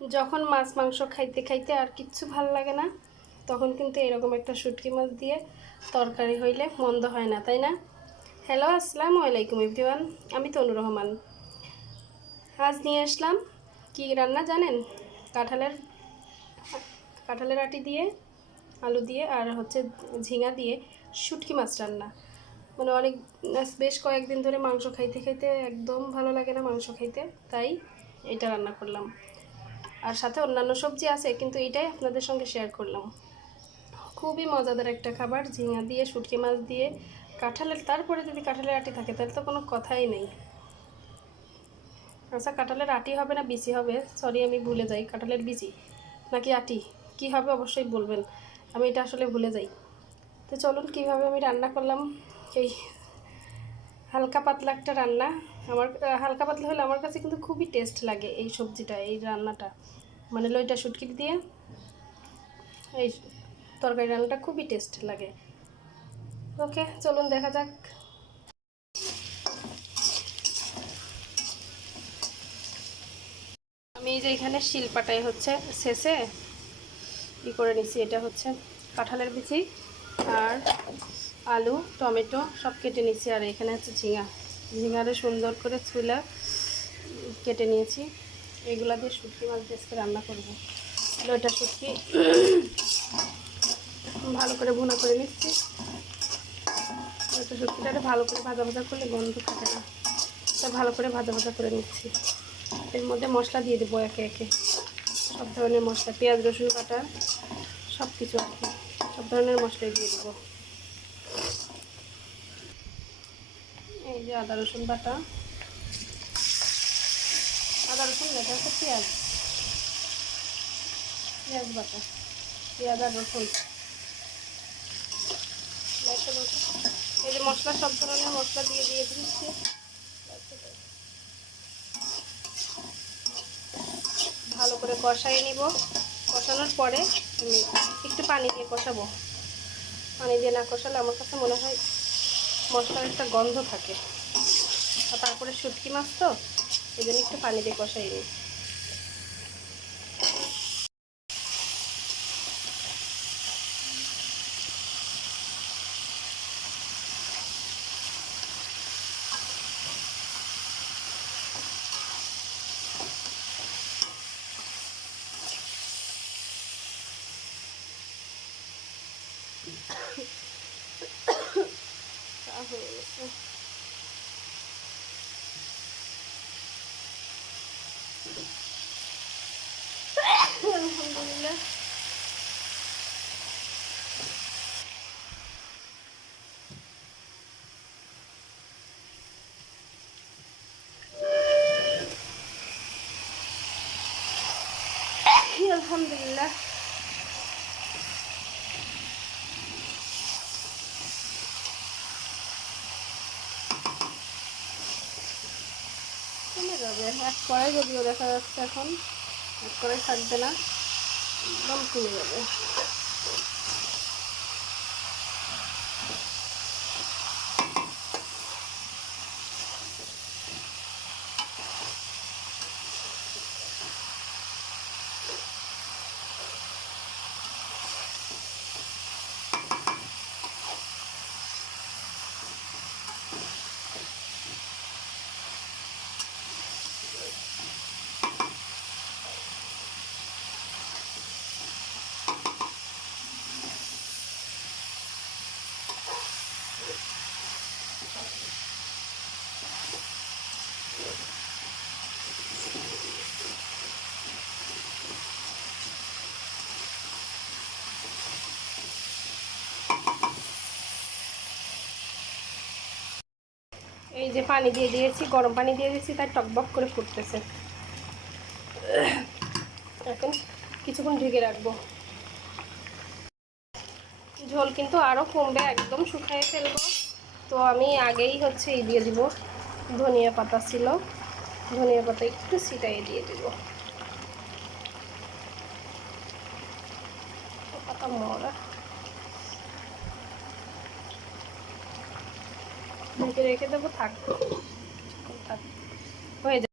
যখন মাছ মাংস খাইতে খাইতে আর কিচ্ছু ভালো লাগে না, তখন কিন্তু এরকম একটা শুটকি মাছ দিয়ে তরকারি হইলে মন্দ হয় না, তাই না? হ্যালো, আসসালামু আলাইকুম এভরিওয়ান। আমি তনু রহমান। আজ নিয়ে আসলাম কি রান্না জানেন? কাঁঠালের কাঁঠালের আটি দিয়ে, আলু দিয়ে আর হচ্ছে ঝিঙা দিয়ে শুটকি মাছ রান্না। মানে বেশ কয়েকদিন ধরে মাংস খাইতে খাইতে একদম ভালো লাগে না মাংস খাইতে, তাই এটা রান্না করলাম। আর সাথে অন্যান্য সবজি আছে, কিন্তু এটাই আপনাদের সঙ্গে শেয়ার করলাম। খুবই মজাদার একটা খাবার, ঝিঙা দিয়ে শুটকি মাছ দিয়ে কাঁঠালের, তারপরে যদি কাঁঠালের আটি থাকে তাহলে তো কোনো কথাই নেই। আচ্ছা, কাঁঠালের আটি হবে না বিচি হবে? সরি, আমি ভুলে যাই, কাঁঠালের বিচি নাকি আটি কি হবে অবশ্যই বলবেন, আমি এটা আসলে ভুলে যাই। তো চলুন কীভাবে আমি রান্না করলাম। এই হালকা পাতলা একটা রান্না, আমার হালকা পাতলা হলে আমার কাছে কিন্তু খুবই টেস্ট লাগে এই সবজিটা, এই রান্নাটা, মানে লইটা শুটকি দিয়ে এই তরকারি রান্নাটা খুবই টেস্ট লাগে। ওকে, চলুন দেখা যাক। আমি যে এখানে শিলপাটায় হচ্ছে শেষে করে নিচ্ছি, এটা হচ্ছে কাঁঠালের বিচি আর আলু টমেটো সব কেটে নিচ্ছি, আর এখানে হচ্ছে ঝিঙারে সুন্দর করে ছুলা কেটে নিয়েছি। এগুলা দিয়ে শুটকি মাছ দিয়ে রান্না করবো। লইটা শুটকি ভালো করে ভুনা করে নিচ্ছি। লইটা শুটকিটা ভালো করে ভাজা ভাজা করলে গন্ধ থাকে না, তা ভালো করে ভাজা ভাজা করে নিচ্ছি। এর মধ্যে মশলা দিয়ে দেবো একে একে, সব ধরনের মশলা, পেঁয়াজ রসুন কাটা সব কিছু আর কি, সব ধরনের মশলাই দিয়ে দেবো। এই যে আদা রসুন বাটা, আদা রসুন লেখা আছে পেঁয়াজ বাটা, পেঁয়াজ আর রসুন, এই যে মশলা, সব ধরনের মশলা দিয়ে দিচ্ছি। ভালো করে কষাই নিব। কষানোর পরে আমি একটু পানি দিয়ে কষাবো। পানি দিয়ে না কষালে আমার কাছে মনে হয় মশলার একটা গন্ধ থাকে, আর তারপরে শুটকি মাছ তো এই জন্য একটু পানি দিয়ে কষাই নিই। আলহামদুলিল্লাহ। আলহামদুলিল্লাহ। কমে যাবে, এক কড়াই যদিও দেখা যাচ্ছে এখন, এক কড়াই থাকবে না, একদম কমে যাবে। এই যে পানি দিয়ে দিয়েছি, গরম পানি দিয়ে দিয়েছি, তাই টকবক করে ফুটতেছে। এখন কিছুক্ষণ ঢেকে রাখবো। ঝোল কিন্তু আরও কমবে, একদম শুকিয়ে ফেলবো। তো আমি আগেই হচ্ছে এই দিয়ে দিব, ধনিয়া পাতা ছিল, ধনিয়া পাতা একটু ছিটাইয়ে দিয়ে দিব। পাতা মরা ঢেকে রেখে দেবো, থাক হয়ে যাবে।